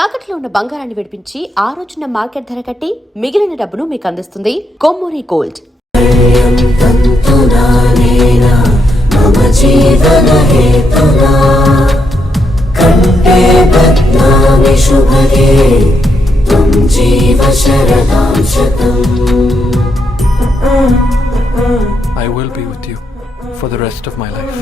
తాకట్లో ఉన్న బంగారాన్ని విడిపించి ఆ రోజున మార్కెట్ ధర కట్టి మిగిలిన డబ్బును మీకు అందిస్తుంది Kommuri gold. I will be with you for the rest of my life.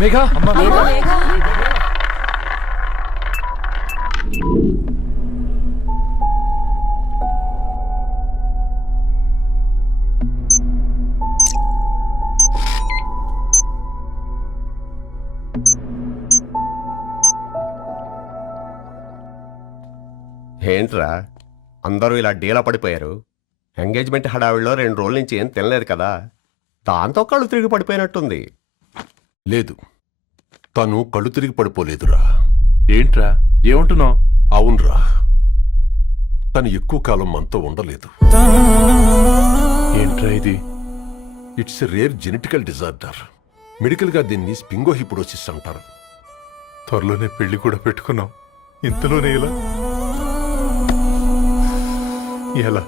Megha, Amma. Megha. ఏంట్రా అందరూ ఇలా డీలా పడిపోయారు? ఎంగేజ్మెంట్ హడావిడిలో 2 రోజుల నుంచి ఏం తినలేదు కదా, దాంతో కళ్ళు తిరిగి పడిపోయినట్టుంది. లేదు, తను కళ్ళు తిరిగి పడిపోలేదురా. ఏంట్రా ఏమంటున్నావు? అవునరా, తను ఎక్కువ కాలం మనతో ఉండలేదు. ఏంట్రా ఇది? It's a rare genetical disorder. మెడికల్గా దీన్ని స్పింగోహిపోడోసిస్ అంటారు. త్వరలోనే పెళ్లి కూడా పెట్టుకున్నాం, ఇంతలోనే ఇలా ఎలా?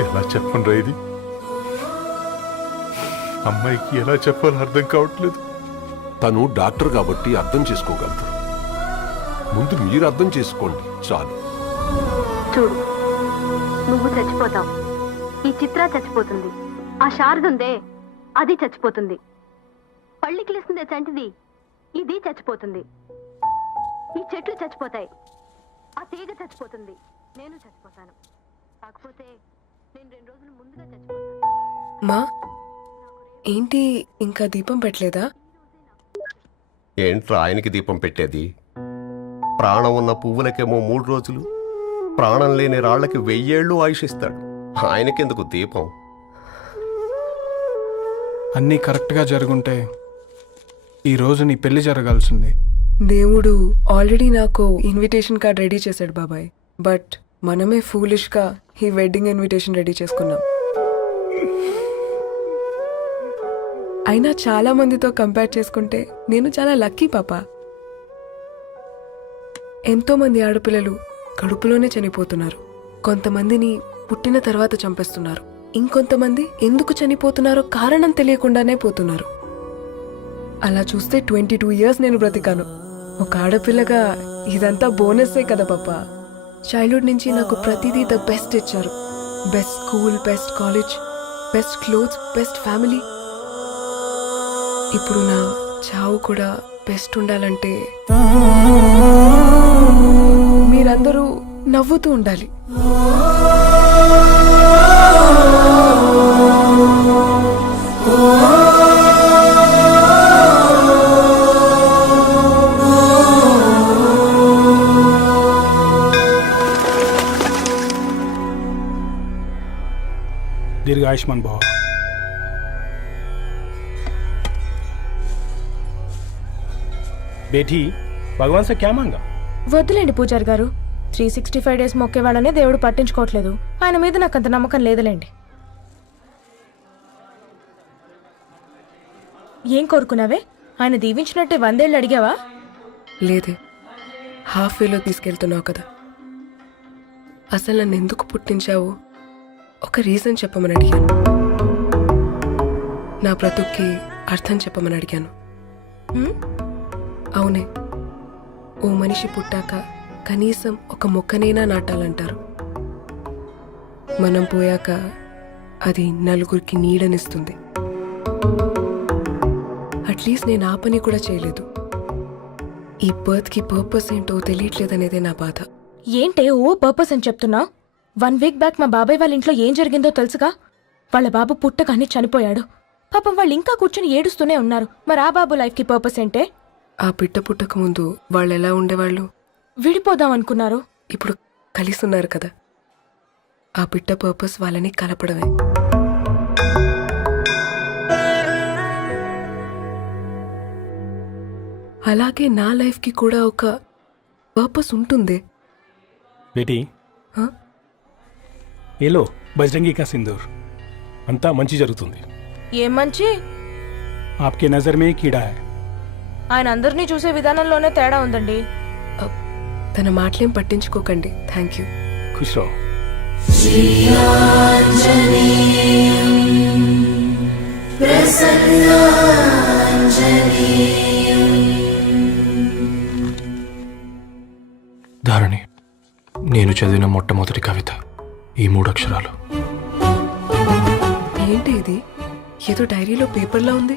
ఎలా చెప్పండి రా ఇది? అమ్మాయికి ఎలా చెప్పాలో అర్థం కావట్లేదు. తను డాక్టర్ కాబట్టి అర్థం చేసుకోగలరు. ముందు మీరు అర్థం చేసుకోండి చాలు. చూడు, నువ్వు చచ్చిపోతావు, ఈ చిత్ర చచ్చిపోతుంది, ఆ శారదుందే అది చచ్చిపోతుంది, పళ్ళికిలిస్తుందే చంటిది ఇది చచ్చిపోతుంది, ఈ చెట్లు చచ్చిపోతాయి, ఆ తీగ చచ్చిపోతుంది, నేను చచ్చిపోతాను. కాకపోతే నేను 2 రోజులు ముందుగా చచ్చిపోతాను. మా ఏంటి ఇంకా దీపం పెట్టలేదా? ఏంట్రా ఆయనకి దీపం పెట్టేది? ప్రాణం ఉన్న పువ్వులకేమో 3 రోజులు, ప్రాణం లేని రాళ్లకి 1000 ఏళ్ళు ఆయుషిస్తాడు. ఆయనకెందుకు దీపం? అన్నీ కరెక్ట్గా జరుగుంటే ఈరోజు నీ పెళ్లి జరగాల్సింది. దేవుడు ఆల్రెడీ నాకు ఇన్విటేషన్ కార్డ్ రెడీ చేశాడు బాబాయ్. బట్ మనమే ఫూలిష్గా ఈ వెడ్డింగ్ ఇన్విటేషన్ రెడీ చేసుకున్నాం. అయినా చాలా మందితో కంపేర్ చేసుకుంటే నేను చాలా లక్కీ పాప. ఎంతో మంది ఆడపిల్లలు కడుపులోనే చనిపోతున్నారు. కొంతమందిని పుట్టిన తర్వాత చంపేస్తున్నారు. ఇంకొంతమంది ఎందుకు చనిపోతున్నారో కారణం తెలియకుండానే పోతున్నారు. అలా చూస్తే 22 years నేను బ్రతికాను. ఒక ఆడపిల్లగా ఇదంతా బోనస్సే కదా పాప. చైల్డ్హుడ్ నుంచి నాకు ప్రతిదీ ద బెస్ట్ ఇచ్చారు. Best school, best college, best clothes, best family. ఇప్పుడు నా చావు కూడా బెస్ట్ ఉండాలంటే మీరందరూ నవ్వుతూ ఉండాలి. दीर्घ आयुष्मान भव. बेटी भगवान से क्या मांगा? వద్దులేండి పూజారి గారు, 365 days మొక్కేవాళ్ళనే దేవుడు పట్టించుకోవట్లేదు. ఆయన మీద నాకు అంత నమ్మకం లేదులేండి. ఏం కోరుకున్నావే? ఆయన దీవించినట్టే 100 ఏళ్ళు అడిగావా? లేదే, హాఫ్ వేలో తీసుకెళ్తున్నావు కదా. అసలు నన్ను ఎందుకు పుట్టించావు? ఒక రీజన్ చెప్పమని అడిగాను. నా బ్రతుక్కి అర్థం చెప్పమని అడిగాను. అవునే, ఓ మనిషి పుట్టాక కనీసం ఒక మొక్కనైనా నాటాలంటారు. మనం పోయాక అది నలుగురికి నీడనిస్తుంది. అట్లీస్ట్ నేను ఆ పని కూడా చేయలేదు. ఈ బర్త్కి పర్పస్ ఏంటో తెలియట్లేదనేదే నా బాధ. ఏంటే ఓ పర్పస్ అని చెప్తున్నా? 1 week బ్యాక్ మా బాబాయ్ వాళ్ళ ఇంట్లో ఏం జరిగిందో తెలుసుగా? వాళ్ళ బాబు పుట్టగానే చనిపోయాడు. పాపం వాళ్ళు ఇంకా కూర్చొని ఏడుస్తూనే ఉన్నారు. మరి ఆ బాబు లైఫ్కి పర్పస్ ఏంటే? ఆ పిట్ట పుట్టక ముందు వాళ్ళు ఎలా ఉండేవాళ్ళు? విడిపోదాం అనుకున్నారు. ఇప్పుడు కలిసి ఉన్నారు కదా. ఆ పిట్ట పర్పస్ వాళ్ళని కలపడమే. అలాగే నా లైఫ్కి కూడా ఒక పర్పస్ ఉంటుంది. बेटी हाँ? ये लो बजरंगी का सिंदूर अंता मंची जరుగుతుంది. ఏం మంచి? आपके नजर में कीड़ा है. ఆయన అందరినీ చూసే విధానంలోనే తేడా ఉందండి. తన మాటలేం పట్టించుకోకండి. Thank you. खुश रहो. ధారణి, నేను చదివిన మొట్టమొదటి కవిత ఈ 3 అక్షరాలు. ఏంటి ఇది? ఏదో డైరీలో పేపర్లా ఉంది.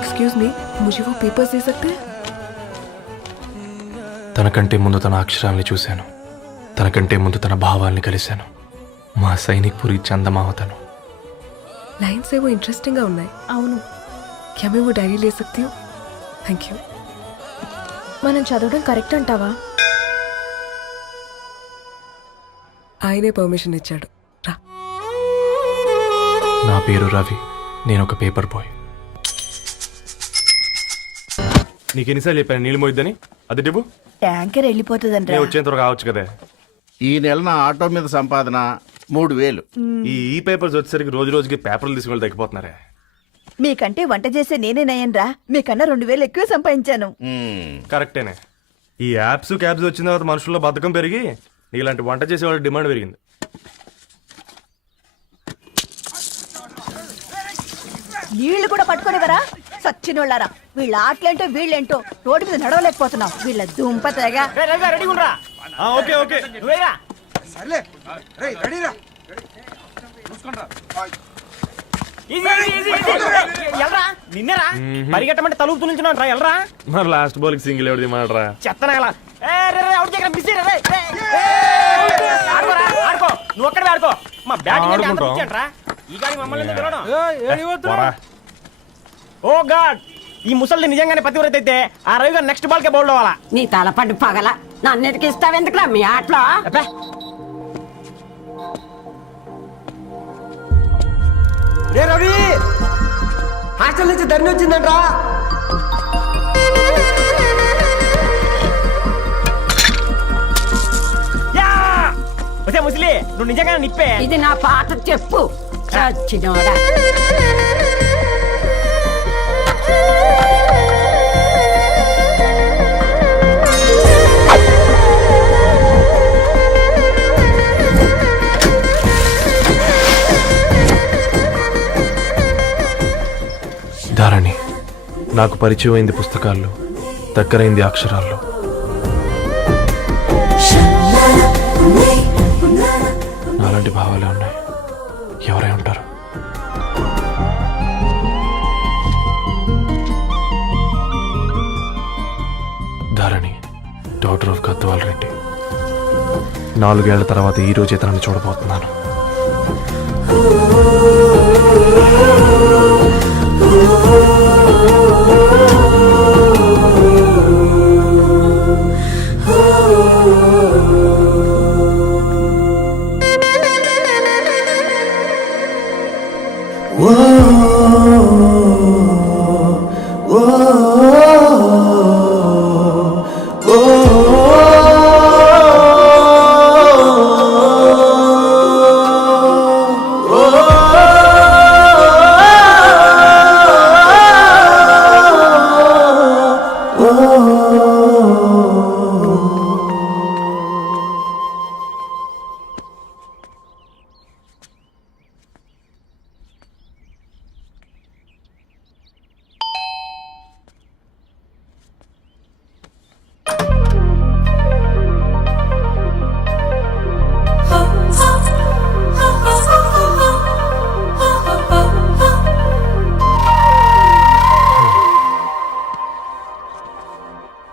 एक्सक्यूज मी, मुझे वो पेपर्स दे सकते हैं? తనకంటే ముందు తన అక్షరాల్ని చూశాను, తనకంటే ముందు తన భావాల్ని కలిశాను. మా సైనిక్ పురి చందమావతను. लाइन्स है वो इंटरेस्टिंग గా ఉన్నాయి. అవును, क्या मैं वो डायरी ले सकती हूँ? Thank you. మనం చదవడం కరెక్ట్ అంటావా? ఆయనే పర్మిషన్ ఇచ్చాడు. రా. నా పేరు రవి, నేను ఒక పేపర్ బాయ్. నీకు ఎన్నిసార్లు చెప్పాను నీళ్ళు మోయిద్దని? అది డిబు ట్యాంకర్ వెళ్ళిపోతుందంట. నేను వచ్చేంత రావచ్చు కదా. ఈ నెల నా ఆటో మీద సంపాదన 3000. ఈ పేపర్స్ వచ్చేసరికి రోజు రోజుకి పేపర్లు తీసుకుని తగ్గిపోతున్నారే. మీకంటే వంట చేసే నేనే నయ్యన్రా. మీకన్నా 2000 ఎక్కువ సంపాదించాను. కరెక్టేనే. ఈ యాప్స్ క్యాబ్స్ వచ్చిన తర్వాత మనుషుల్లో బద్ధకం పెరిగి ఇలాంటి వంట చేసే వాళ్ళ డిమాండ్ పెరిగింది. నీళ్లు కూడా పట్టుకునేవరా సచ్చినోళ్ళారా. వీళ్ళ ఆటలేంటో వీళ్ళేంటో రోడ్డు మీద నడవలేకపోతున్నాం. వీళ్ళ దుంప తెగ. ఓకే ఓకే నిన్నరా పరిగెట్టమంటే తలుపు నుంచి రా ఎల్రా. మరి లాస్ట్ బాల్ కి సింగిల్ ఎవరిది మాట్రా చెత్తనగల ఆడుకో, నువ్వు ఒక్కడే ఆడుకో. మా బ్యాటింగ్ ఈ గాడి మమ్మల్ని పిలవడం. ఓ గాడ్, ఈ ముసలి నిజంగానే పతివ్రత అయితే ఆ రవి గారు నెక్స్ట్ బాల్ కే బౌల్డ్ అవ్వాలా. నీ తలపండు పగల నన్నెదికి ఇస్తావెందుకురా మీ ఆటలో? రవి హాస్టల్ నుంచి ధరణి వచ్చిందంట్రా. ముసలి నువ్వు నిజంగా నిప్పే. ఇది నా పాట చెప్పు చచ్చినోడా. ధారణి, నాకు పరిచయం అయింది పుస్తకాల్లో, దగ్గరైంది అక్షరాల్లో. నాలాంటి భావాలే ఉన్నాయి. ఎవరై ఉంటారు? Dharani, doctor of Gadwal Reddy. 4 ఏళ్ల తర్వాత ఈ రోజే తనని చూడబోతున్నాను.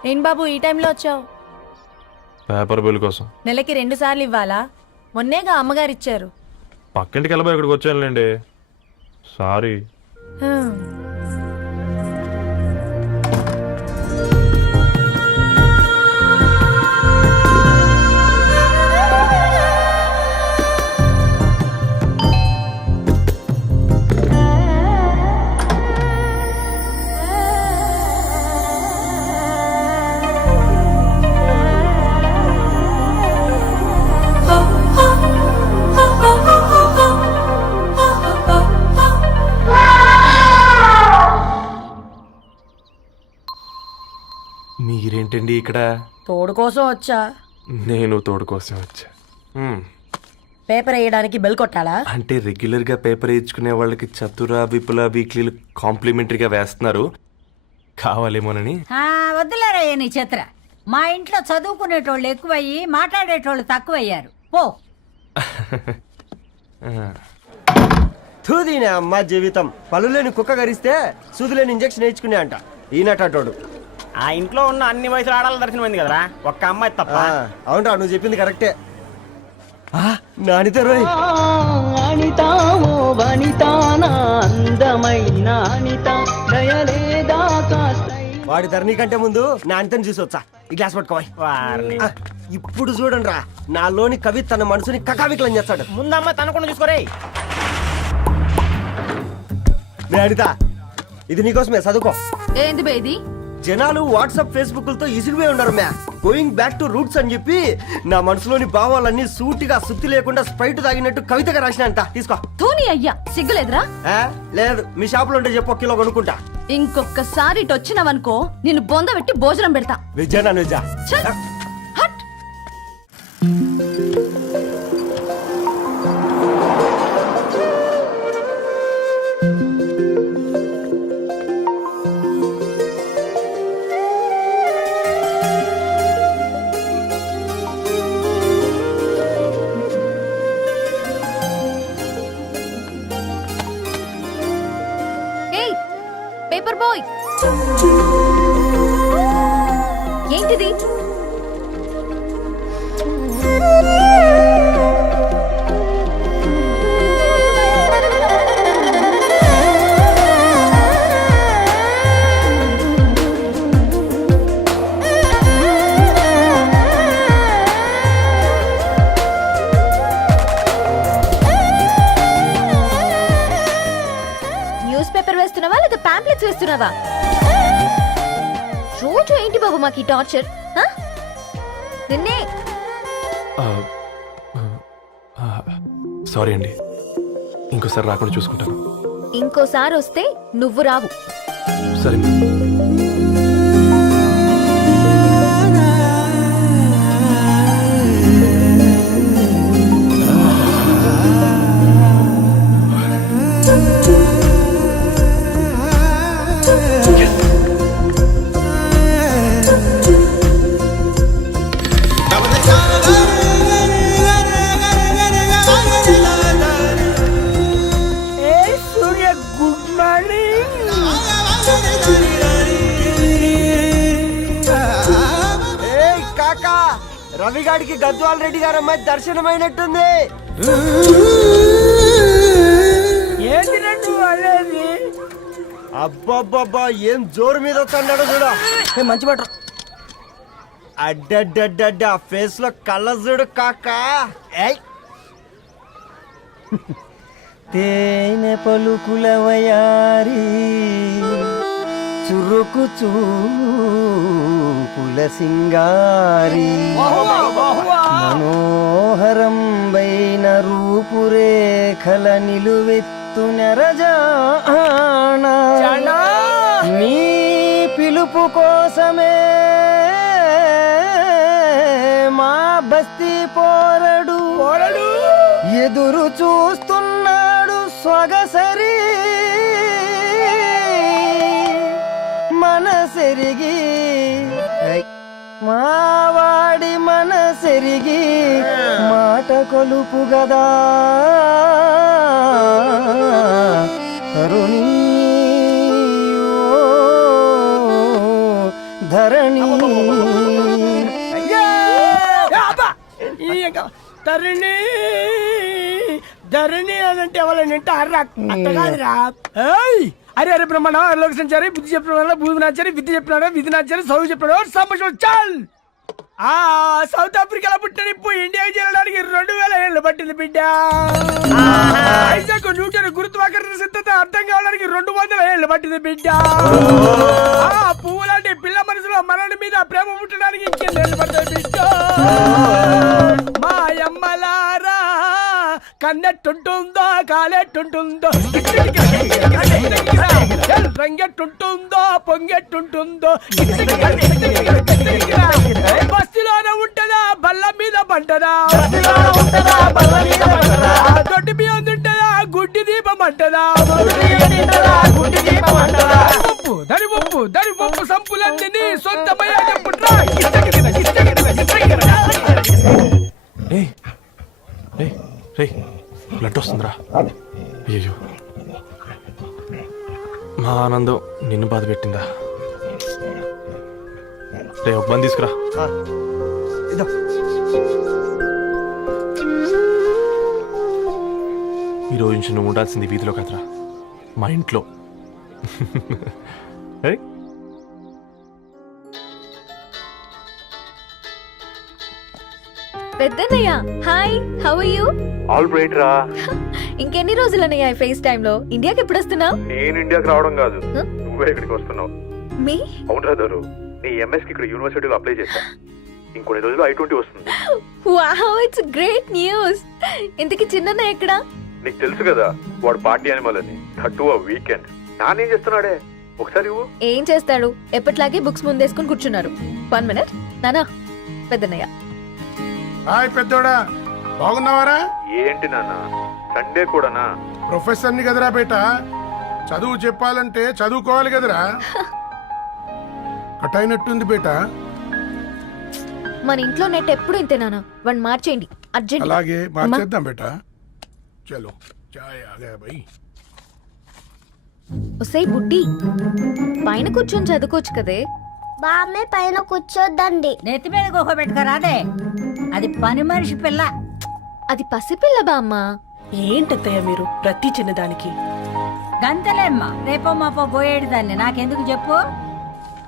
ఏం బాబు ఈ టైంలో వచ్చావు? పేపర్ బిల్ కోసం. నెలకి 2 సార్లు ఇవ్వాలా? మొన్నేగా అమ్మగారు ఇచ్చారు. పక్కింటికి వెళ్ళబోయి ఇక్కడికి వచ్చానులేండి. సారీ. ఏంటండి ఇక్కడ? తోడు కోసం వచ్చా. నేను తోడు కోసం వచ్చా. పేపర్ వేయడానికి బెల్ కొట్టాలా? అంటే రెగ్యులర్ గా పేపర్ వేయించుకునే వాళ్ళకి చతుర విపుల వీక్లీలు కాంప్లిమెంటరీగా వేస్తున్నారు, కావాలేమోనని. వద్దులేరయ్య నీ చిత్ర. మా ఇంట్లో చదువుకునేటోళ్ళు ఎక్కువయ్యి మాట్లాడేటోళ్ళు తక్కువయ్యారు. పో. తూదీనే అమ్మ జీవితం. పలులేని కుక్క గరిస్తే సూదులేని ఇంజక్షన్ వేయించుకునే అంట ఈనటోడు. ఆ ఇంట్లో ఉన్న అన్ని వయసుల ఆడాల దర్శనమైంది కదరా, ఒక్క అమ్మాయి తప్ప. అవునరా, నువ్వు చెప్పింది కరెక్టే. నానిత రోయ్ వాడి ధరణి కంటే ముందు నానితని చూసి వచ్చా. ఈ గ్లాస్ పట్టుకోవాలి. ఇప్పుడు చూడండి రా, నాలోని కవి తన మనసుని కకావికలం చేస్తాడు. ముందమ్మ తనకుండా చూసుకోరే. అనిత, ఇది నీకోసమే, చదువుకో. ఏంది బేది? జనాలు వాట్సాప్ ఫేస్బుక్ లతో ఇసిగిపోయి ఉన్నారు మ్యా. గోయింగ్ బ్యాక్ టు రూట్స్ అని చెప్పి నా మనసులోని భావాలన్నీ సూటిగా సుత్తి లేకుండా స్ప్రైట్ తాగినట్టు కవితగా రాసిన అంట. తీసుకో. ధోని అయ్యా, సిగ్గులేదురా? లేదు, మీ షాప్ లో ఉంటే చెప్పు, కిలో కొనుక్కుంటా. ఇంకొకసారి ఇటు వచ్చినావనుకో నిన్ను బొంద పెట్టి భోజనం పెడతా. వెజ్జా నాన్ వెజ్జా? హట్. పేపర్ బాయ్, ఏంటిది? న్యూస్ పేపర్ వేస్తున్నావా లేదా పాంప్లెట్స్ వేస్తున్నావా? రోజు ఏంటి బాబు మాకు ఈ టార్చర్? నిన్నే. సారీ అండి, ఇంకోసారి రాకుండా చూసుకుంటాను. ఇంకోసారి వస్తే నువ్వు రావు. సరే. రవిగాడికి గద్వాల్ రెడ్డి గారు అమ్మాయి దర్శనమైనట్టుంది. అబ్బబ్బబ్బా, ఏం జోరు మీద వస్తున్నాడో చూడు. మంచి మాట. అడ్డడ్డడ్డ ఫేస్ లో కళ్ళ చూడు కాకా. తేనె పలుకుల వయారి చురుకు చూపుల సింగారి మనోహరం వైన రూపురేఖల నిలువెత్తు నెరజానా నీ పిలుపు కోసమే మా బస్తీ పోరడు ఎదురు చూస్తున్నాడు సొగసరి మనసెరిగి మావాడి మనసెరిగి మాట కొలుపు గదా తరుణి ధరణి తరుణి ధరణి అదంటే ఎవరైనా అట్ట కాదురా. అరే అరే బ్రహ్మణ లోక సంచారి బుద్ధి చెప్పిన భూమి నాచారి విద్య చెప్పినాడు విధి నాచారి చదువు చెప్పినాడు సంభాషణ చాల్. సౌత్ ఆఫ్రికాలో పుట్టిన ఇప్పుడు ఇండియాకి చేరడానికి 2000 ఏళ్ళు పట్టింది బిడ్డ. ఐజాక్ న్యూటన్ గురుత్వాకర్షణ సిద్ధత అర్థం కావడానికి 200 ఏళ్ళు పట్టింది బిడ్డ. పువ్వు లాంటి పిల్ల మనసులో మరణి మీద ప్రేమ పుట్టడానికి ఇంకేళ్ళు పడుతుంది బిడ్డ. మా అమ్మలారా కన్నెట్టుంటుందో కాలెట్టుంటుందో రంగెట్టుంటుందో పొంగెట్టుంటుందో బస్తిలోనే ఉంటదా బల్ల మీద పంటదా దొడ్డి బియ్యం తింటదా గుడ్డి దీపం అంటదా దరిపప్పు సంపులన్నీ సొంతమయ్యా చెప్పుట్రా బ్లడ్ వస్తుందిరా. అయ్యో, మా ఆనందం నిన్ను బాధ పెట్టిందా? రే, ఒక బంద్ తీసుకురా. ఈరోజు నుంచి నువ్వు ఉండాల్సింది వీధిలో కదరా, మా ఇంట్లో. ఏయ్, పెద్దన్నయ్య hi, how are you? All right రా. ఇంకెన్ని రోజులన్నయ్య ఫేస్ టైమ్ లో? ఇండియాకి ఎప్పుడు వస్తున్నావు? నేను ఇండియాకి రావడం కాదు, నువ్వే ఇక్కడికి వస్తున్నావు. మీ అవునరా దొరు, నీ ఎంఎస్ కి ఇక్కడ యూనివర్సిటీలో అప్లై చేశా. ఇంకొన్ని రోజులు I-20 వస్తుంది. Wow, it's great news. ఇంతకి చిన్నన్నయ్య ఎక్కడా? నీకు తెలుసు కదా, వాడు పార్టీ అనిమల్ అని. థర్టూ వీకెండ్ నానేం చేస్తున్నాడే, ఒకసారి ఇవ్వు. ఏం చేస్తాడు, ఎప్పట్లాగే బుక్స్ ముందేసుకుని కూర్చున్నారు. 1 minute నానా. పెద్దన్నయ్య హాయ్ పెద్దోడా, బాగున్నావారా? ఏంటి నాన్న, సండే కూడానా? ప్రొఫెసర్ని కదరా బేట, చదువు చెప్పాలంటే చదువుకోవాలి కదరా. కట్ అయినట్టుంది బేట. మన ఇంట్లో నెట్ ఎప్పుడు ఇంతే నానా. వన్ మార్చేయండి అర్జెంట్. అలాగే మార్చేద్దాం బేట. చలో చాయ్ ఆగా భయ్. ఒసే బుడ్డి, పైన కూర్చొని చదువుకోవచ్చు కదే. బామ్మే పైన కూర్చోద్దండి. నెత్తి మీద గుహ పెట్టుకోరాదే, అది పని మనిషి పిల్ల. అది పసిపిల్ల బామ్మ. ఏంటత్తయ్య మీరు ప్రతి చిన్నదానికి? గంతలేమ్మా, రేపో మాపో పోయేడు దాన్ని నాకెందుకు చెప్పు.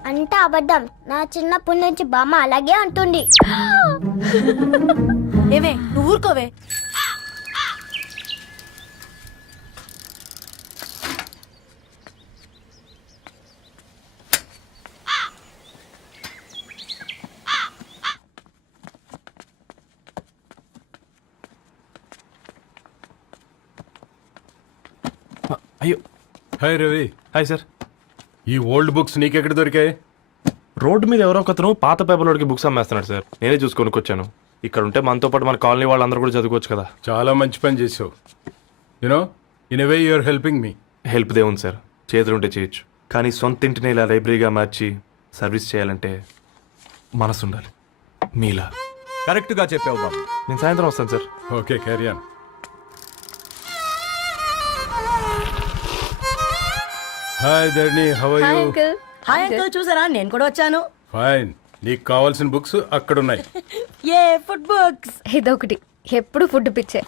అంటే అబద్ధం, నా చిన్నప్పటి నుంచి బామ్మ అలాగే అంటుంది. ఏమే నువ్వు ఊరుకోవే. అయ్యో, హాయ్ రవి. Hi sir. ఈ ఓల్డ్ బుక్స్ నీకెక్కడ దొరికాయి? రోడ్డు మీద ఎవరో ఒకతను పాత పేపర్లోకి బుక్స్ అమ్మేస్తున్నాడు సార్. నేనే చూసుకొని వచ్చాను. ఇక్కడ ఉంటే మనతో పాటు మన కాలనీ వాళ్ళందరూ కూడా చదువుకోవచ్చు కదా. చాలా మంచి పని చేసావు. You know in a way you're helping me. Help దేవుంది సార్, చేతులు ఉంటే చేయొచ్చు. కానీ సొంత ఇంటిని ఇలా లైబ్రరీగా మార్చి సర్వీస్ చేయాలంటే మనసు ఉండాలి మీలా. కరెక్ట్గా చెప్పావు బాబు. నేను సాయంత్రం వస్తాను sir. Okay, carry on. Hi Dharani, how are hi you? Uncle. Hi uncle, చూసారా నేను కూడా వచ్చాను. ఫైన్. నీకు కావాల్సిన బుక్స్ అక్కడ ఉన్నాయి. ఏ ఫుడ్ బుక్స్? ఇదొకటి, ఎప్పుడు ఫుడ్ పిచ్చే.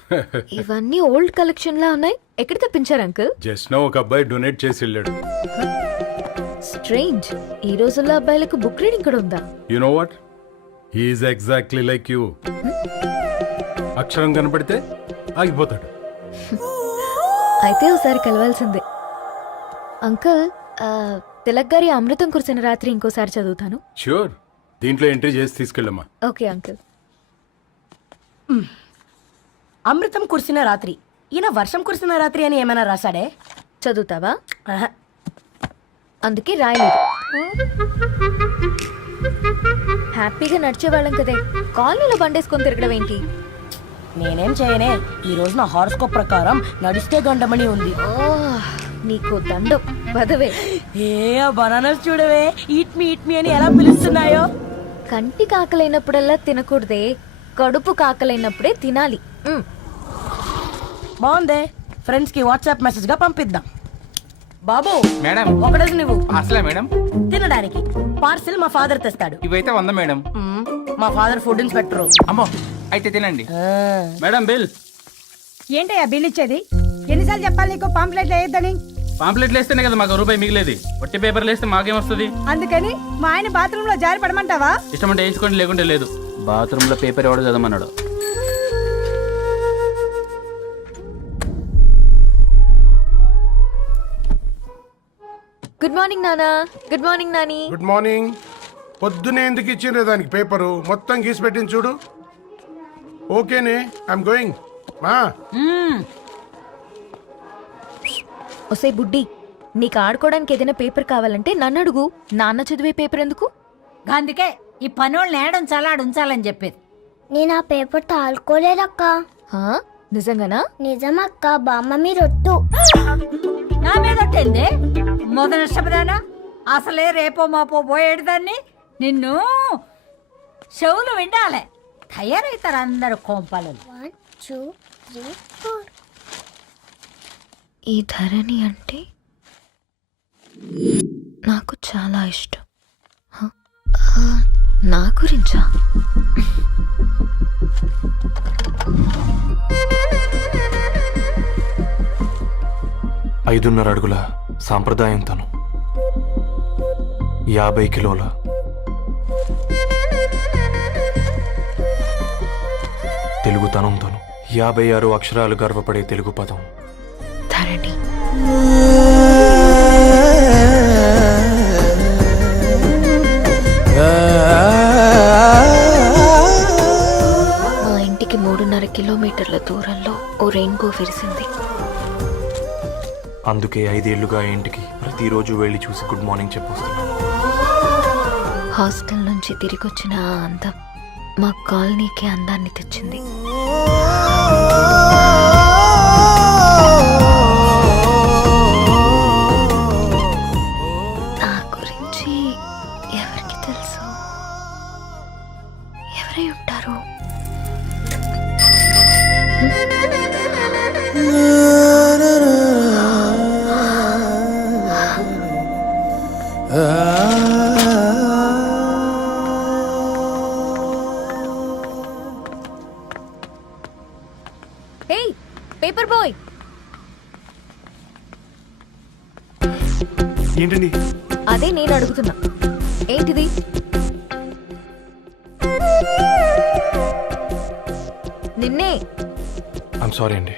ఇవన్నీ ఓల్డ్ కలెక్షన్ లా ఉన్నాయి. ఎక్కడ తెప్పించారు అంకుల్? జస్ట్ నో ఒక అబ్బాయి డొనేట్ చేసి వెళ్ళాడు. స్ట్రేంజ్, ఈ రోజుల్లో అబ్బాయిలకు బుక్ రీడింగ్ కూడా ఉందా? You know what, he's exactly like you. అక్షరం కనపడితే ఆగిపోతాడు. అయితే ఒకసారి కలవాల్సిందే. అంకుల్, తిలక్ గారి అమృతం కురిసిన రాత్రి ఇంకోసారి చదువుతాను. ష్యూర్, దీంట్లో ఎంట్రీ చేసి తీసుకెళ్ళమ్మా. Okay uncle. అమృతం కురిసిన రాత్రి, ఈయన వర్షం కురిసిన రాత్రి అని ఏమైనా రాశాడే? చదువుతావా? ఆహా. అందుకే రాయలేదు. హ్యాపీగా నడిచేవాళ్ళం కదే, కాలనీలో బండేసుకొని తిరగడం ఏంటి? నేనేం చేయనే, ఈ రోజు నా హారోస్కోప్ ప్రకారం నడిస్తే గండమని ఉంది. నీకు దండం పదవే. ఏ బనానాస్ చూడవే, ఈట్ మీ అని ఎలా పిలుస్తున్నాయో. కంటి కాకలైనప్పుడల్లా తినకూడదే, కడుపు కాకలైనప్పుడే తినాలి. బాగుందే, ఫ్రెండ్స్ కి వాట్సాప్ మెసేజ్ గా పంపిద్దాం. బాబు మేడం, ఒకడేసి నువ్వు అసలే మేడం తినడానికి పార్సిల్ మా ఫాదర్ తెస్తాడు. ఇవైతే 100 మేడం. మా ఫాదర్ ఫుడ్ ఇన్స్పెక్టర్. అమ్మో, అయితే తినండి మేడం. బిల్ ఏంటయ్యా బిల్ ఇచ్చేది? ఎన్నిసార్లు చెప్పాలి నీకు పాంప్లెట్ వేయొద్దని? పాంప్లెట్లు వేస్తేనే కదా మాకు రూపాయి మిగిలేది. ఒట్టి పేపర్లు వేస్తే మాకేం వస్తుంది? అందుకని మా ఆయన బాత్రూమ్ లో జారి పడమంటావా? ఇష్టమంటే వేసుకోండి, లేకుంటే లేదు. బాత్రూమ్ లో పేపర్ ఎవడో చదవమన్నాడు. గుడ్ మార్నింగ్ నానా. Good morning Nani. Good morning. పొద్దునే ఎందుకు ఇచ్చిండ్రే దానికి పేపరు? మొత్తం గీసి పెట్టింది చూడు. ఓకేనే, ఐఎమ్ గోయింగ్. మా ఒసే బుడ్డి నీకు ఆడుకోవడానికి ఏదైనా పేపర్ కావాలంటే నన్ను అడుగు. నాన్న చదివే పేపర్ ఎందుకు? అందుకే ఈ పనోళ్ళని ఏడుంచాలా ఉంచాలని చెప్పేది. నేను ఆ పేపర్ తాలుకోలేదక్క. హా? నిజంగానా? నిజమక్క, బామ్మ మీరొట్టు. నా మీద ఒట్టేంది మొదటి నష్టపదానా? అసలే రేపో మాపో పోయేడు దాన్ని. నిన్ను చెవులు వినాలే, తయారవుతారు అందరు కోంపాలు. 1 2 3 4. ఈ ధరణి అంటే నాకు చాలా ఇష్టం. హ? నా గురించా? 5.5 అడుగుల సాంప్రదాయం తను, 50 కిలోల తెలుగుతనం తను, 56 అక్షరాలు గర్వపడే తెలుగు పదం ధరణి. మా ఇంటికి 3.5 కిలోమీటర్ల దూరంలో ఓ రెయిన్బో విరిసింది. అందుకే 5 ఏళ్లుగా ఇంటికి ప్రతిరోజు వెళ్ళి చూసి గుడ్ మార్నింగ్ చెప్పొస్తున్నాను. హాస్టల్ నుంచి తిరిగొచ్చిన ఆ అందం మా కాలనీకి అందాన్ని తెచ్చింది. నా గురించి ఎవరికి తెలుసు? ఎవరై ఉంటారు? ఏయ్ పేపర్ బాయ్, ఏంటండి? అదే నేను అడుగుతున్నా. ఏంటిది? నిన్నే. ఐమ్ సారీ అండి.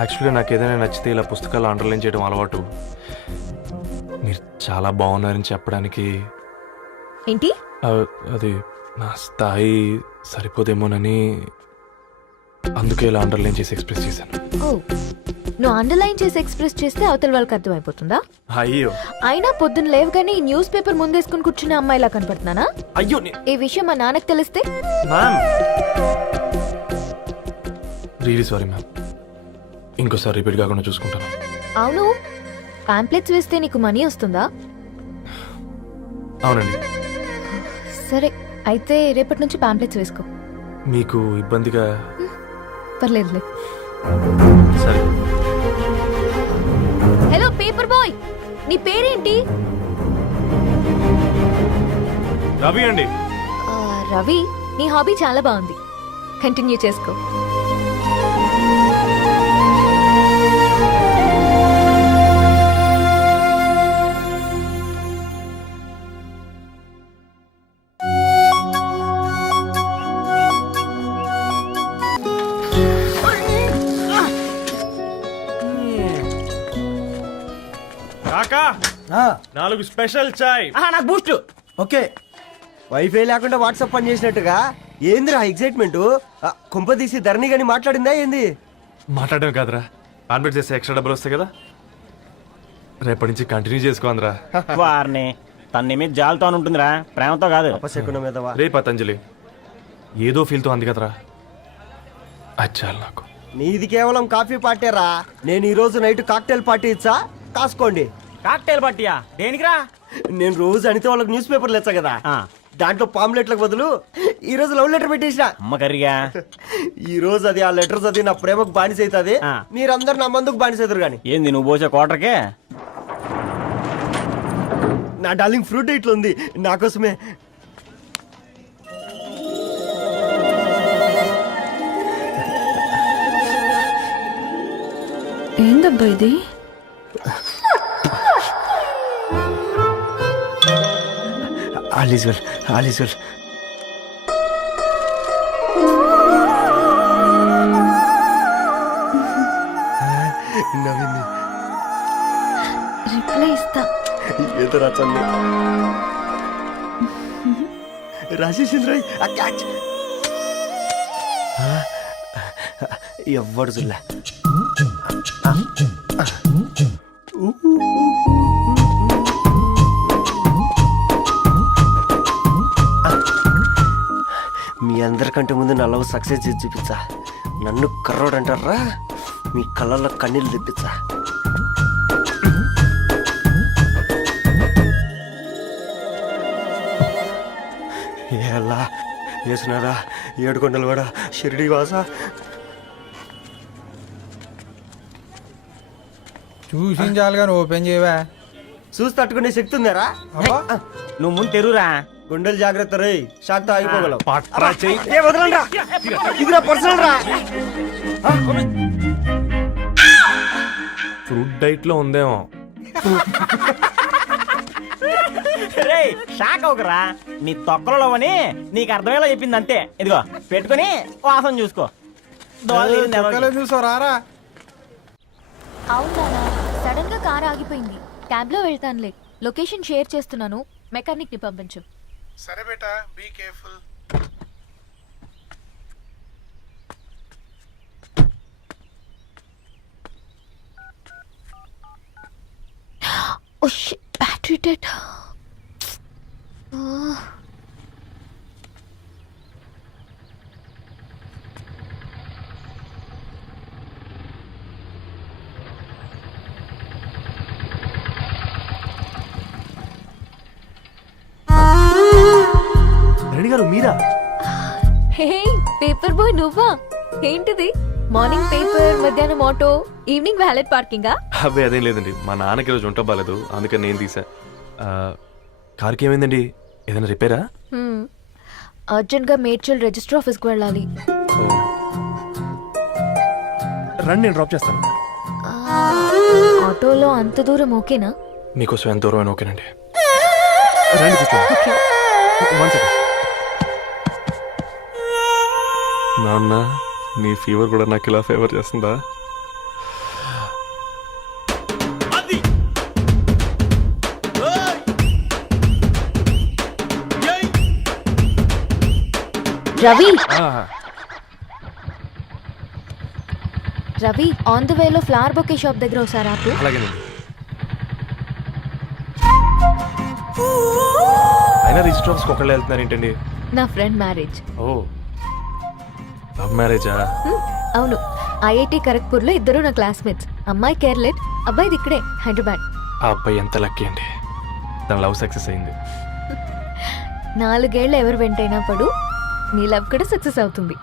యాక్చువల్గా నాకు ఏదైనా నచ్చితే ఇలా పుస్తకాలు అండర్లైన్ చేయడం అలవాటు. మీరు చాలా బాగున్నారని చెప్పడానికి ఏంటి? అది నా స్థాయి సరిపోదేమోనని అందుకే ఇలా అండర్లైన్ చేసి ఎక్స్ప్రెస్ చేశాను. ఓ, నువ్వు అండర్లైన్ చేసి ఎక్స్ప్రెస్ చేస్తే అవతల వాళ్ళకి అర్థమైపోతుందా? అయ్యో అయినా పొద్దున్న లేవగానే ఈ న్యూస్ పేపర్ ముందేసుకుని కూర్చునే అమ్మాయిలా కనపడుతున్నానా? అయ్యో ఈ విషయం మా నాన్నకి తెలిస్తే? Ma'am, really sorry ma'am. ఇంకోసారి రిపీట్ కాకుండా చూసుకుంటాను. అవును, పాంప్లెట్స్ వేస్తే నీకు మనీ వస్తుందా? అవునండి. సరే, అయితే రేపటి నుంచి పాంప్లెట్స్ వేసుకో. మీకు ఇబ్బందిగా? పర్లేదులే. సరే. హలో పేపర్ బాయ్, నీ పేరేంటి? రవి అండి. రవి, నీ హాబీ చాలా బాగుంది, కంటిన్యూ చేసుకో. కాకా 4 స్పెషల్ చాయ్. నాకు బూస్ట్. ఓకే, వైఫై లేకుండా వాట్సాప్ పని చేసినట్టుగా ఏందిరా ఎగ్జైట్మెంట్? కుంప తీసి ధరణి గాని మాట్లాడిందా ఏంది? మాట్లాడడం కాదురా, కాన్వర్ట్ చేస్తే ఎక్స్ట్రా డబ్బులు వస్తాయి కదా, రేపటి నుంచి కంటిన్యూ చేసుకోందిరా. వారిని తన మీద జాలతో ఉంటుందిరా, ప్రేమతో కాదు. రే పతంజలి, ఏదో ఫీల్తో అంది కదరా, అది చాలు నాకు. నీది కేవలం కాఫీ పార్టీరా. నేను ఈ రోజు నైట్ కాక్టైల్ పార్టీ ఇచ్చా, కాసుకోండి. కాక్టైల్ పార్టీయా? దేనికిరా? నేను రోజు అనితే వాళ్ళకి న్యూస్ పేపర్లు ఇచ్చా కదా, దాంట్లో పాంప్లెట్లకు బదులు ఈ రోజు లవ్ లెటర్ పెట్టేసిన. అమ్మకరిగా ఈ రోజు అది ఆ లెటర్ చదివి నా ప్రేమకు బానిస అవుతుంది. మీరందరు నా మందుకు బానిస అవుతారు. కానీ ఏంది నువ్వు పోసే కోటర్కే? నా డార్లింగ్ ఫ్రూట్ ఇట్లా ఉంది నా కోసమే. ఏందబ్బా ఇది? All is well, all is well. నవ్వింది. రిప్లై ఇస్తా. ఏదో రాచండి. రాజేసింద్ర క్యాచ్. ఎవ్వడు జుల్లా మీ అందరికంటే ముందు నా లవ్ సక్సెస్ చేసి చూపించా. నన్ను కర్రోడు అంటారా, మీ కళ్ళల్లో కన్నీళ్ళు తెప్పించా. ఎలా వేసినారా ఏడుకొండలు కూడా షిరిడి వాస. చూసించాలి కానీ ఓపెన్ చేయవా? చూసి తట్టుకునే శక్తి ఉందారా? నువ్వు ముందు తెరురా, గుండెలు జాగ్రత్త రే, షాక్ తో ఆగిపోగలవు. ఏ వదలండి రా, ఇది నా పర్సనల్ రా. ఫ్రూట్ డైట్ లో ఉందేమో. రే షాక్ అవకరా, నీ తొక్కలలో అని నీకు అర్థమయ్యేలా చెప్పింది అంతే. ఇదిగో పెట్టుకుని వాసన చూసుకో. చూసారా? అవునా, సడన్ గా కార్ ఆగిపోయింది. క్యాబ్ లో వెళ్తానులే. లొకేషన్ షేర్ చేస్తున్నాను, మెకానిక్ ని పంపించు. సరే బేటా, be careful. Oh shit, battery dead. Reddy గారు మీరా? హే పేపర్ బాయ్, నువ్వా? ఏంటిది? మార్నింగ్ పేపర్, మధ్యాహ్నం ఆటో, ఈవినింగ్ వ్యాలెట్ పార్కింగా? అబ్బే అదేం లేదండి, మా నాన్నకి రోజు ఉంట బాగాలేదు, అందుకని నేను తీసా. కార్కి ఏమైందండి? ఏదైనా రిపేరా? అర్జెంట్ గా మేడ్చల్ రిజిస్టర్ ఆఫీస్ కు వెళ్ళాలి. రండి, నేను డ్రాప్ చేస్తాను. ఆటోలో అంత దూరం ఓకేనా? మీకోసం ఎంత దూరం అయినా ఓకేనండి. రండి కూర్చోండి. One second. నాన్న, నీ ఫీవర్ కూడా నాకు ఇలా ఫేవర్ చేస్తుందా? రవి, రవి ఆన్ ద వేలో ఫ్లవర్ బొకే షాప్ దగ్గర ఒకసారి ఆపు. అలాగేనండి. అయినా రిజిస్టర్ ఆఫీస్కి ఒకళ్ళు వెళ్తున్నారు ఏంటండి? నా ఫ్రెండ్ మ్యారేజ్. ఓ, లవ్ మ్యారేజా? అవును, ఐఐటి ఖరగ్పూర్ లో ఇద్దరు నా క్లాస్మేట్స్. అమ్మాయి కేర్లెట్, అబ్బాయిది ఇక్కడే హైదరాబాద్. ఆ అబ్బాయి ఎంత లక్కీ అండి, తన లవ్ సక్సెస్ అయింది. 4 ఏళ్ళు ఎవరు వెంటైనా పడు, నీ లవ్ కూడా సక్సెస్ అవుతుంది.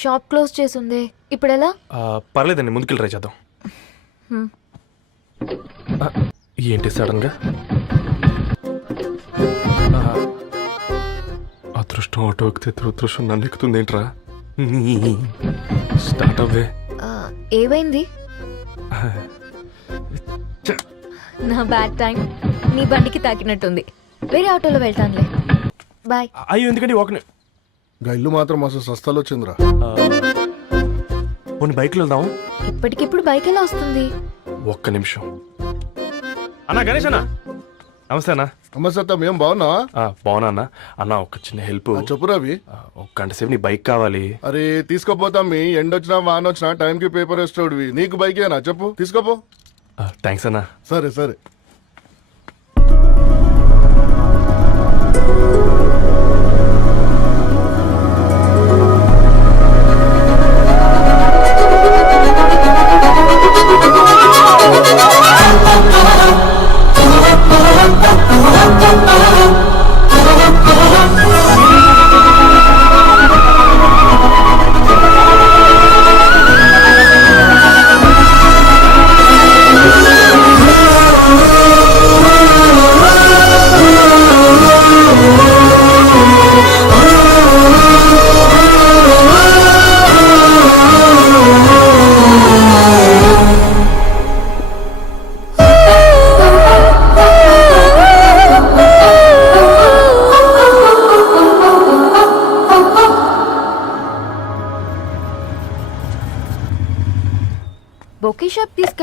షాప్ క్లోజ్ చేసింది, ఇప్పుడు ఎలా? పర్లేదండి, ముందుకెళ్ళి ట్రై చేద్దాం. ఏంటి సడన్ గా? అదృష్టం ఆటో ఎక్కితే దురదృష్టం నన్ను ఎక్కుతుంది ఏంట్రా? స్టార్ట్ అవ్వే. ఏమైంది? నా బ్యాడ్ టైం నీ బండికి తాకినట్టుంది. వేరే ఆటోలో వెళ్తానులే, బాయ్. అయ్యో ఎందుకండి ఒక ఇల్లు మాత్రం అసలు సస్తాలో వచ్చిందిరా. కొన్ని బైక్లో వెళ్దాం. ఇప్పటికిప్పుడు బైక్ ఎలా వస్తుంది? ఒక్క నిమిషం. అన్నా గణేష్ అన్నా, నమస్తే అన్నా. అమ్మసత్తం, ఏం బాగున్నావా? బాగున్నా అన్న. అన్న ఒక చిన్న హెల్ప్. చెప్పు రవి. ఒక గంట సేపు నీ బైక్ కావాలి. అరే తీసుకోపోతాం, మీ ఎండొచ్చినా వానొచ్చినా టైంకి పేపర్ వేస్తాడువి. నీకు బైకేనా? చెప్పు, తీసుకోపో. థ్యాంక్స్ అన్నా. సరే సరే.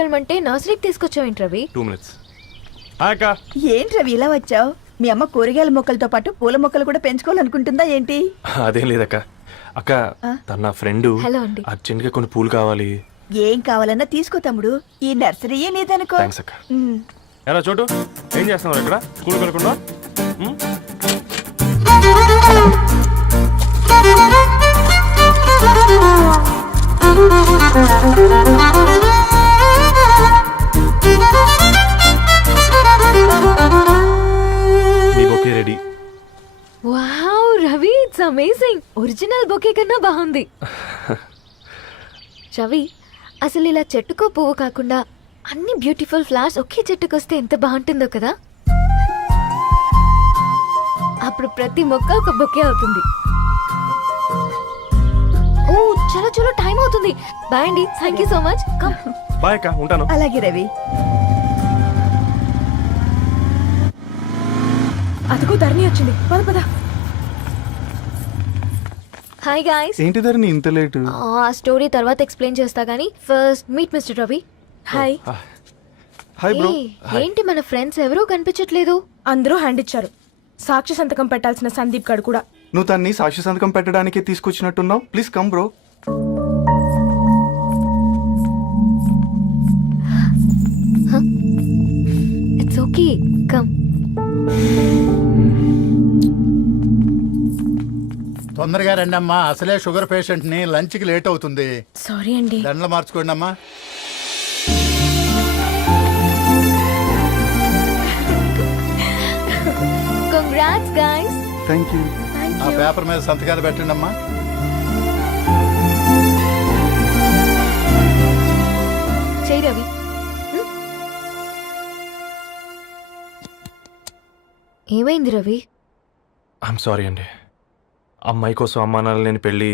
తీసుకెళ్ళమంటే నర్సరీకి తీసుకొచ్చావేంటి రవి? 2 minutes. హాయ్ అక్క. ఏంటి రవి ఇలా వచ్చావు? మీ అమ్మ కూరగాయల మొక్కలతో పాటు పూల మొక్కలు కూడా పెంచుకోవాలనుకుంటుందా ఏంటి? అదేం లేదక్క. అక్క తన నా ఫ్రెండ్ హలో అండి. అర్జెంట్గా కొన్ని పూలు కావాలి. ఏం కావాలన్నా తీసుకో తమ్ముడు, ఈ నర్సరీయే లేదనుకో. థ్యాంక్స్ అక్క. ఎలా చోటు ఏం చేస్తున్నావు ఇక్కడ స్కూల్కి వెళ్ళకుండా? మీ bouquet ready. Wow Ravi, it's amazing. Original bouquet కన్నా బాగుంది. రవి, అసలు ఇలా చెట్టుకో పువ్వు కాకుండా అన్ని బ్యూటిఫుల్ ఫ్లవర్స్ ఒకే చెట్టుకొస్తే ఎంత బాగుంటుందో కదా. అప్పుడు ప్రతి మొక్క ఒక బొకే అవుతుంది. ఓ చలో చలో, టైం అవుతుంది. బాయ్ అండి, thank you so much. Come. Bye అక్క, ఉంటాను. అలాగే రవి. అదిగో ధరణి వచ్చింది, పద పద. Hi guys. ఏంటి ధరణి ఇంత లేటు? ఆ స్టోరీ తర్వాత ఎక్స్ప్లెయిన్ చేస్తా గానీ first meet mister Ravi. Hi. Hi bro. ఏంటి మన ఫ్రెండ్స్ ఎవరూ కనిపించట్లేదు? అందరూ హ్యాండ్ ఇచ్చారు. సాక్షి సంతకం పెట్టాల్సిన సందీప్ గడు కూడా. నువ్వు తన్ని సాక్షి సంతకం పెట్టడానికే తీసుకొచ్చినట్టున్నావు. Please come bro. It's okay, come. తొందరగా రండి అమ్మా, అసలే షుగర్ పేషెంట్ ని, లంచ్ కి లేట్ అవుతుంది. సారీ అండి. దండలు మార్చుకోండి అమ్మా. Congrats guys. Thank you. ఆ పేపర్ మీద సంతకాలు పెట్టండి అమ్మా. చెయ్ రవి. ఏమైంది రవి? ఐఎమ్ సారీ అండి. అమ్మాయి కోసం అమ్మానాలు లేని పెళ్ళి,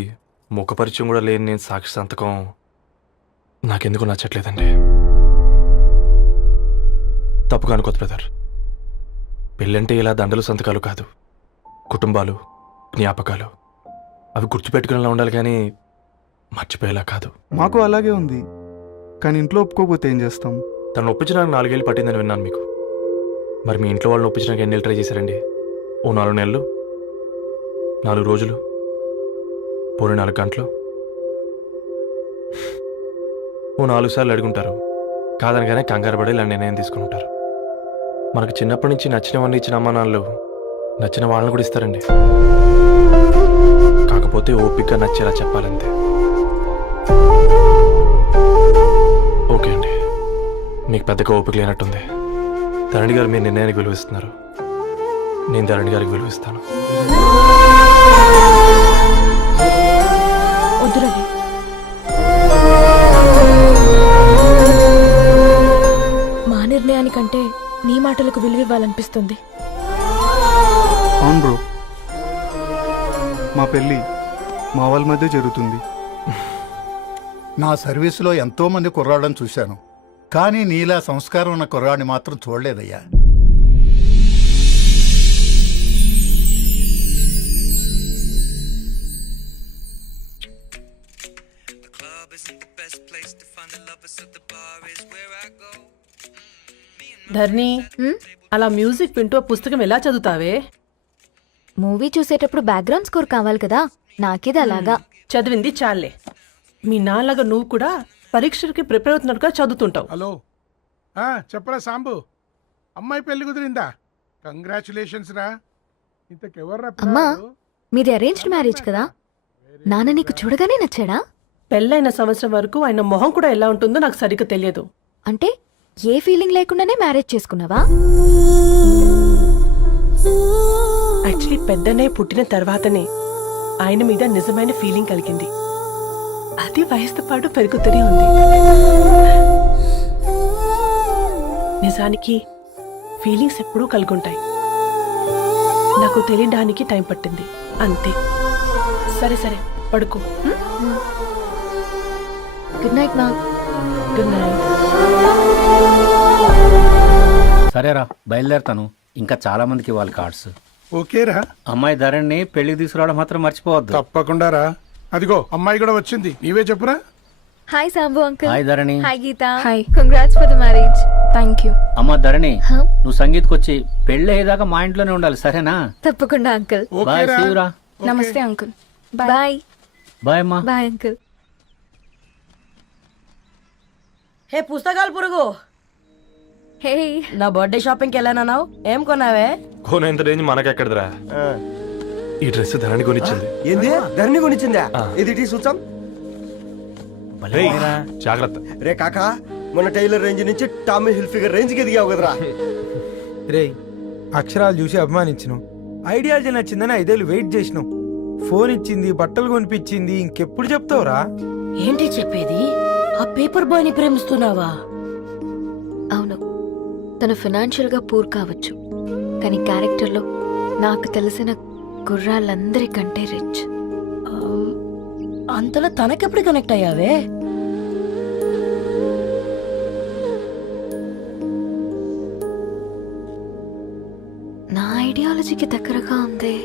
ముఖపరిచయం కూడా లేని నేను సాక్షి సంతకం నాకెందుకు నచ్చట్లేదండి. తప్పుగా అనుకోదు బ్రదర్. పెళ్ళంటే ఇలా దండలు సంతకాలు కాదు, కుటుంబాలు, జ్ఞాపకాలు. అవి గుర్తుపెట్టుకునేలా ఉండాలి కానీ మర్చిపోయేలా కాదు. మాకు అలాగే ఉంది, కానీ ఇంట్లో ఒప్పుకోకపోతే ఏం చేస్తాం? తను ఒప్పించడానికి 4 ఏళ్ళు పట్టిందని విన్నాను మీకు. మరి మీ ఇంట్లో వాళ్ళని ఒప్పించడానికి ఎన్ని ఏళ్ళు ట్రై చేశారండి? ఓ 4 నెలలు, 4 రోజులు, పోనీ 4 గంటలు, ఓ 4 సార్లు అడుగుంటారు. కాదనగానే కంగారు పడి ఇలా నిర్ణయం తీసుకుని ఉంటారు. మనకు చిన్నప్పటి నుంచి నచ్చినవన్నీ ఇచ్చిన అమ్మానాళ్ళు నచ్చిన వాళ్ళని కూడా ఇస్తారండి. కాకపోతే ఓపికగా నచ్చేలా చెప్పాలంతే. ఓకే అండి, మీకు పెద్దగా ఓపిక లేనట్టుంది. ధరణి గారు మీ నిర్ణయానికి విలువిస్తున్నారు, నేను ధరణి గారికి విలువిస్తాను. వద్దు రవి. మా నిర్ణయానికంటే నీ మాటలకు విలువివ్వాలనిపిస్తుంది. అవును బ్రో, మా పెళ్ళి మా వాళ్ళ మధ్య జరుగుతుంది. నా సర్వీసులో ఎంతో మంది కుర్రాళ్ళని చూశాను, కానీ నీలా సంస్కారం ఉన్న కుర్రాడిని మాత్రం చూడలేదయ్యా. ధర్ని, అలా మ్యూజిక్ వింటూ పుస్తకం ఎలా చదువుతావే? మూవీ చూసేటప్పుడు బ్యాక్గ్రౌండ్ స్కోర్ కావాలి కదా, నాకిది అలాగా. చదివింది చాలే. మీ నాన్నగా నువ్వు కూడా పరీక్షలకి ప్రిపేర్ అవుతున్నట్టుగా చదువుతుంటావు. హలో, చెప్పరా సాంబు, అమ్మాయి పెళ్లి కుదిరిందా? కంగ్రాచులేషన్స్ రా. ఇంతకెవర్రా? అమ్మా, మీది అరేంజ్డ్ మ్యారేజ్ కదా, నాన్న నీకు చూడగానే నచ్చాడా? పెళ్ళైన సంవత్సరం వరకు ఆయన మొహం కూడా ఎలా ఉంటుందో నాకు సరిగ్గా తెలియదు. అంటే ఏ ఫీలింగ్ లేకుండానే మ్యారేజ్ చేసుకున్నావా? యాక్చువల్లీ పెద్దనే పుట్టిన తర్వాతనే ఆయన మీద నిజమైన ఫీలింగ్ కలిగింది. అది వయసుతో పాటు పెరుగుతూనే ఉంది. నిజానికి ఫీలింగ్స్ ఎప్పుడూ కలుగుంటాయి. నాకు తెలియడానికి టైం పట్టింది అంతే. సరే సరే, పడుకో. గుడ్ నైట్ మా. Good night. సరేరా, బయలుదేరుతాను. ఇంకా చాలా మందికి ఇవ్వాలి కార్డ్స్. ఓకేరా. అమ్మాయి ధరణి పెళ్లికి తీసుకురావడం మాత్రం మర్చిపోవద్దు. తప్పకుండా రా. అదిగో అమ్మాయి కూడా వచ్చింది, నీవే చెప్పురా. Hi Sambu uncle. Hi Dharani. Hi Geeta. Hi. Congrats for the marriage. Thank you. అమ్మ ధరణి, Huh? నువ్వు సంగీత్కి వచ్చి పెళ్ళి అయ్యేదాకా మా ఇంట్లోనే ఉండాలి, సరేనా? తప్పకుండా అంకుల్. బాయ్, శివరా. నమస్తే అంకుల్. బాయ్. బాయ్ అమ్మా. Bye uncle. హే పుస్తకాలు పురుగు, హే నా బర్త్డే షాపింగ్కి వెళ్ళానన్నావు, ఏం కొన్నావే? కోనేంత రేంజ్ మనకెక్కడదిరా. ఈ డ్రెస్ ధరణి కొనిచ్చింది. ఏంది ధరణి కొనిచ్చిందా? ఆ. ఇది చూసాం. రేయ్, జాగ్రత్త. రే కాకా, మన టైలర్ రేంజ్ నుంచి టామీ హిల్ఫిగర్ రేంజ్ కి ఎదిగావు కదరా. రే అక్షరాలు చూసి అభిమానించను, ఐడియాలజీ నచ్చిందని 5 ఏళ్ళు వెయిట్ చేసినావు. ఫోన్ ఇచ్చింది, బట్టలు కొనిపించింది, ఇంకెప్పుడు చెప్తావురా? ఏంటి చెప్పేది? ఆ పేపర్ బాయ్ ని ప్రేమిస్తున్నావా? అవును, తను ఫినాన్షియల్ గా పూర్ కావచ్చు, కానీ క్యారెక్టర్లో నాకు తెలిసిన గుర్రాలందరికంటే రిచ్. అంతలో తనకెప్పుడు కనెక్ట్ అయ్యావే? నా ఐడియాలజీకి దగ్గరగా ఉంది.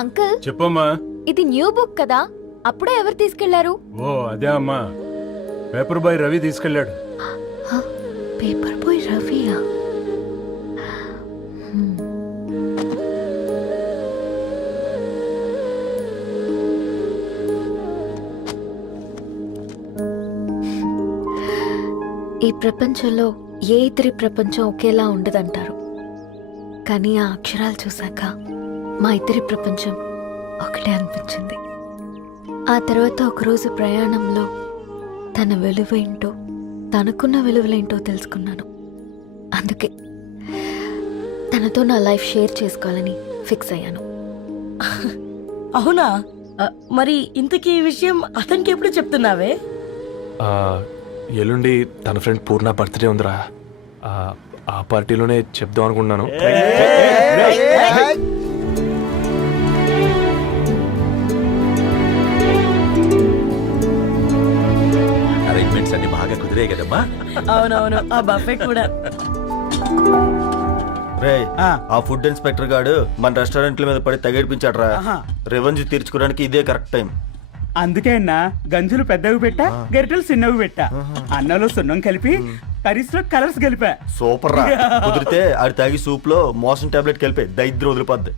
అంకుల్, చెప్పమ్మా. ఇది న్యూ బుక్ కదా, అప్పుడే ఎవరు తీసుకెళ్లారు? ఓ అదే అమ్మా, పేపర్ బాయ్ రవి తీసుకెళ్ళాడు. పేపర్ బాయ్ రవియా? ఈ ప్రపంచంలో ఏ ఇద్దరి ప్రపంచం ఒకేలా ఉండదంటారు, కానీ ఆ అక్షరాలు చూశాక మా ఇద్దరి ప్రపంచం ఒకటే అనిపించింది. ఆ తర్వాత ఒకరోజు ప్రయాణంలో తన విలువేంటో, తనకున్న విలువలేంటో తెలుసుకున్నాను. అందుకే తనతో నా లైఫ్ షేర్ చేసుకోవాలని ఫిక్స్ అయ్యాను. అవునా? మరి ఇంతకీ ఈ విషయం అతనికి ఎప్పుడు చెప్తున్నావే? ఆ, ఎల్లుండి తన ఫ్రెండ్ పూర్ణ బర్త్డే ఉందిరా. ఆ పార్టీలోనే చెప్దాం అనుకున్నాను. అరేంజ్మెంట్స్ అన్ని బాగా కుదిరే కదమ్మా. అవునవును, ఆ బఫే కూడా. రే, ఆ ఫుడ్ ఇన్స్పెక్టర్ గాడు మన రెస్టారెంట్ల మీద పడి తగేడిపించాడు రా. రెవెన్యూ తీర్చుకోవడానికి ఇదే కరెక్ట్ టైం. అందుకే అన్న గంజులు పెద్దవి పెట్టా, గరిటెలు చిన్నవి పెట్టా. అన్నంలో సున్నం కలిపి, కర్రీస్లో కలర్స్ కలిపా. సూపర్ రా. కుదిరితే ఆడి తాగి సూప్ లో మోషన్ టాబ్లెట్ కలిపి దైద్రం వదిలిపోద్ది.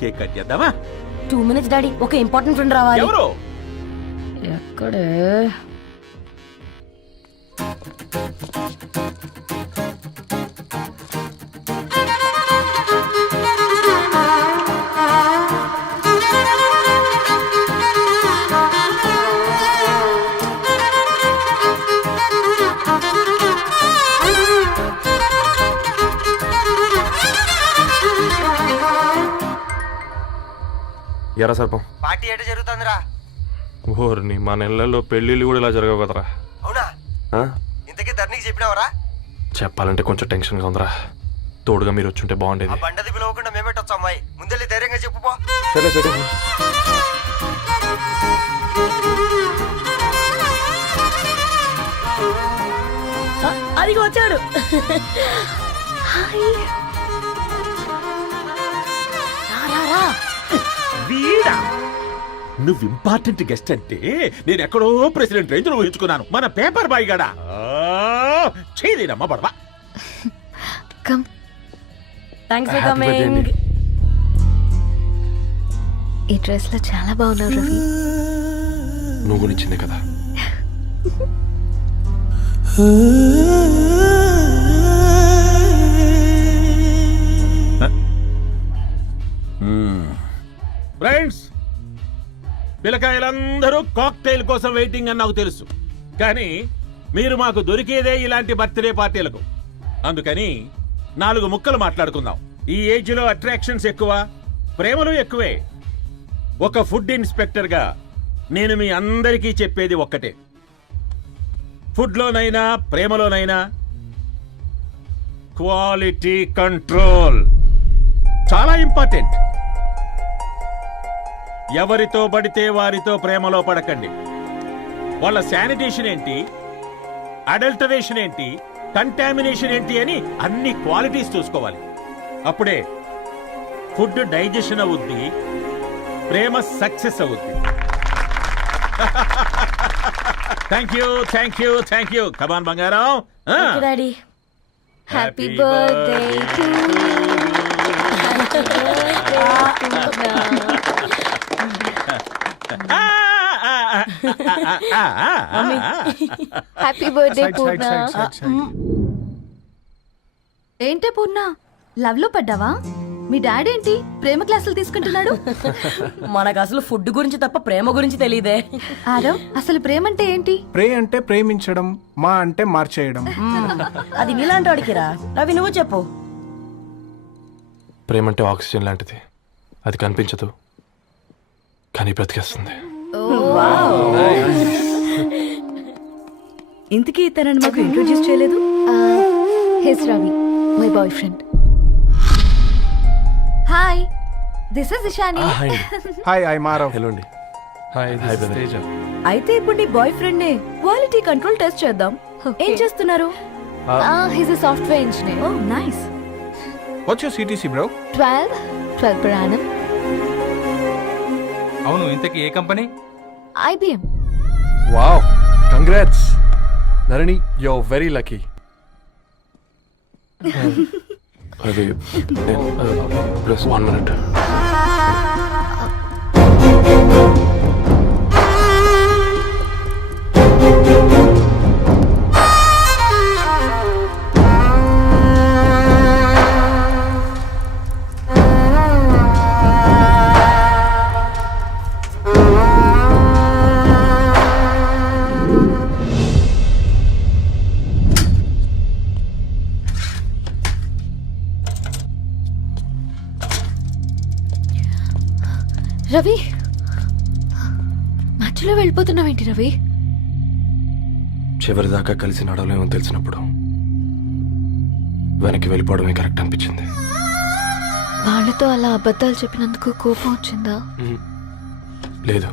కేక్ కట్ చేద్దామా? 2 minutes డాడీ, ఒక ఇంపార్టెంట్ ఫ్రెండ్ రావాలి. ఎవరు? ఎక్కడే? ఎరా సర్పం, పార్టీ ఎట జరుగుతుందిరా? ఓర్ని మా నెలల్లో పెళ్ళిళ్ళు కూడా ఇలా జరగవు కదరా. అవునా? ఆ? ఇంతకీ ధరణికి చెప్పినావరా? చెప్పాలంటే కొంచెం టెన్షన్గా ఉందిరా. తోడుగా మీరు వచ్చుంటే బాగుండేది. బండది పిలవకుండా మేమెట్టొచ్చు అమ్మాయి, ముందెళ్ళి ధైర్యంగా చెప్పుపో. సరే సరే. అదిగో వచ్చాడు. వీడా? నువ్వు ఇంపార్టెంట్ గెస్ట్ అంటే నేను ఎక్కడో ప్రెసిడెంట్ రేంజ్ లో ఊహించుకున్నాను. మన పేపర్ బాయ్ గడా చేయలేనమ్మా బడవా. Come. Thanks for Happy birthday coming. అండి. ఈ డ్రెస్ లో చాలా బాగున్నావు రవి. నువ్వు కొనిచ్చిందే కదా. ఫ్రెండ్స్, పిల్లకాయలందరూ కాక్టైల్ కోసం వెయిటింగ్ అని నాకు తెలుసు, కానీ మీరు మాకు దొరికేదే ఇలాంటి బర్త్డే పార్టీలకు. అందుకని 4 ముక్కలు మాట్లాడుకుందాం. ఈ ఏజ్ లో అట్రాక్షన్స్ ఎక్కువ, ప్రేమలు ఎక్కువే. ఒక ఫుడ్ ఇన్స్పెక్టర్ గా నేను మీ అందరికీ చెప్పేది ఒక్కటే, ఫుడ్ లోనైనా ప్రేమలోనైనా క్వాలిటీ కంట్రోల్ చాలా ఇంపార్టెంట్. ఎవరితో పడితే వారితో ప్రేమలో పడకండి. వాళ్ళ శానిటేషన్ ఏంటి, అడల్టరేషన్ ఏంటి, కంటామినేషన్ ఏంటి అని అన్ని క్వాలిటీస్ చూసుకోవాలి. అప్పుడే ఫుడ్ డైజెషన్ అవుద్ది, ప్రేమ సక్సెస్ అవుద్ది. Thank you, thank you, thank you. Come on బంగారం. Daddy happy birthday to happy birthday Purna. ఏంటే పూర్ణ, లవ్ లో పడ్డావా? మీ డాడీ ఏంటి ప్రేమ క్లాసులు తీసుకుంటున్నాడు? మనకు అసలు ఫుడ్ గురించి తప్ప ప్రేమ గురించి తెలియదే. ఆరవ్, అసలు ప్రేమ అంటే ఏంటి? ప్రే అంటే ప్రేమించడం, మా అంటే మార్చేయడం. అది నీలాంటి వాడికిరా. రవి నువ్వు చెప్పు. ప్రేమ అంటే ఆక్సిజన్ లాంటిది. అది కనిపించదు కానీ బ్రతికేస్తుంది. ఇంతకీ తనని మాకు ఇంట్రొడ్యూస్ చేయలేదు. He's Ravi, my boy friend. Hi, this is Ishani. Hi, I Maarav. Hello అండి. హాయ్ తేజ. అయితే ఇప్పుడు నీ boy friend quality control test చేద్దాం. ఏం చేస్తున్నారు? He's a software engineer. Oh nice. What's your CTC bro? 12 per annum. అవును, ఇంతకీ ఏ company? IBM. Wow, congrats Dharani, you are very lucky. అది ప్లస్ 1 minute. రవి, మధ్యలో వెళ్ళిపోతున్నావేంటి రవి? చివరిదాకా కలిసి నడవలేమో తెలిసినప్పుడు వెనక్కి వెళ్ళిపోవడమే కరెక్ట్ అనిపించింది. వాళ్ళతో అలా అబద్ధాలు చెప్పినందుకు కోపం వచ్చిందా? లేదు,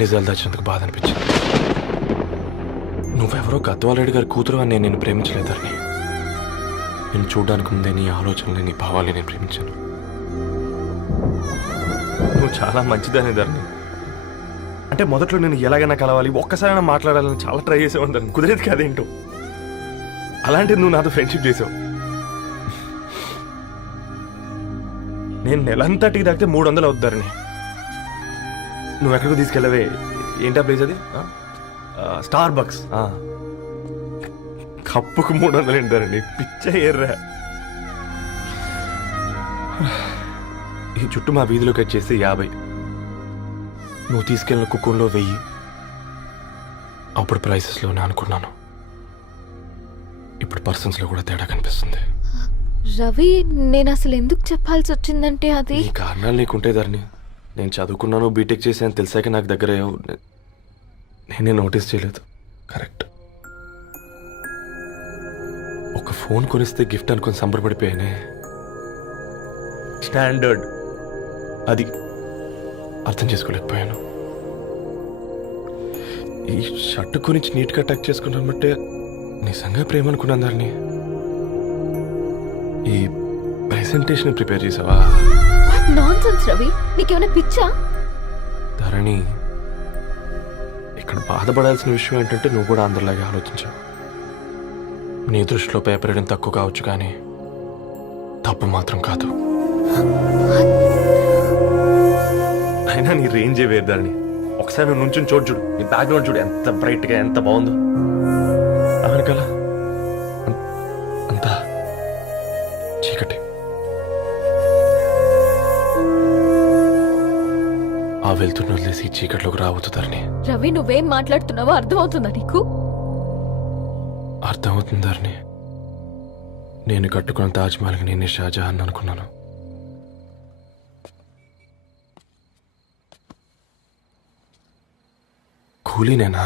నిజాలు దాచినందుకు బాధ అనిపించింది. నువ్వెవరో గద్వాలరెడ్డి గారి కూతురు అని నేను నిన్ను ప్రేమించలేదని. నేను చూడడానికి ముందే నీ ఆలోచనలు, నీ భావాలు నేను ప్రేమించాను. నువ్వు చాలా మంచిదని ధరణి. అంటే మొదట్లో నేను ఎలాగైనా కలవాలి, ఒక్కసారైనా మాట్లాడాలని చాలా ట్రై చేసేవాడిని ధరణి. కుదిరేది కాదేంటో. అలాంటిది నువ్వు నాతో ఫ్రెండ్షిప్ చేసావు. నేను నెలంతటికి తాగితే 300 అవుతారని. నువ్వు ఎక్కడికి తీసుకెళ్ళవే? ఏంటా ప్లేస్ అది? Star bucks. కప్పుకు 300 ఏంటారండి, పిచ్చ ఎర్రా. ఈ చుట్టూ మా వీధిలో కట్ చేస్తే 50. నువ్వు తీసుకెళ్ళిన కుక్కర్లో 1000. అప్పుడు ప్రైసెస్లోనే అనుకున్నాను, ఇప్పుడు పర్సన్స్లో కూడా తేడా కనిపిస్తుంది. రవి, నేను అసలు ఎందుకు చెప్పాల్సి వచ్చిందంటే అది నీ కారణాలు నీకుంటే ధరణి. నేను చదువుకున్నాను, బీటెక్ చేశాను తెలిసాక నాకు దగ్గర నేనే నోటీస్ చేయలేదు. కరెక్ట్. ఒక ఫోన్ కొనిస్తే గిఫ్ట్ అనుకొని సంబరపడిపోయానే. స్టాండర్డ్ అది అర్థం చేసుకోలేకపోయాను. ఈ షర్ట్ గురించి నీట్గా టక్ చేసుకున్నామంటే నిజంగా ప్రేమ అనుకున్నాను ధరణి. ఈ ప్రెజెంటేషన్ ప్రిపేర్ చేసావా? నాన్సెన్స్ రవి, నీకేమైనా పిచ్చా? ధరణి, ఇక్కడ బాధపడాల్సిన విషయం ఏంటంటే నువ్వు కూడా అందరిలాగే ఆలోచించావు. నీ దృష్టిలో పేపర్ వేయడం తక్కువ కావచ్చు కానీ తప్పు మాత్రం కాదు. అయినా నీ రేంజే వేరు ధరణి. ఒకసారి నువ్వు నుంచుని చూడు, నీ బ్యాక్గ్రౌండ్ చూడు ఎంత బ్రైట్గా, ఎంత బాగుందో. వెనకాల అంతా చీకటి. ఆ వెళ్తున్న వదిలేసి చీకట్లోకి రాబోతుందని. రవి, నువ్వేం మాట్లాడుతున్నావో అర్థమవుతుందా నీకు? అర్థమవుతుందని. నేను కట్టుకున్న తాజ్మహల్కి నేనే షాజహాన్ అనుకున్నాను. కూలీనేనా?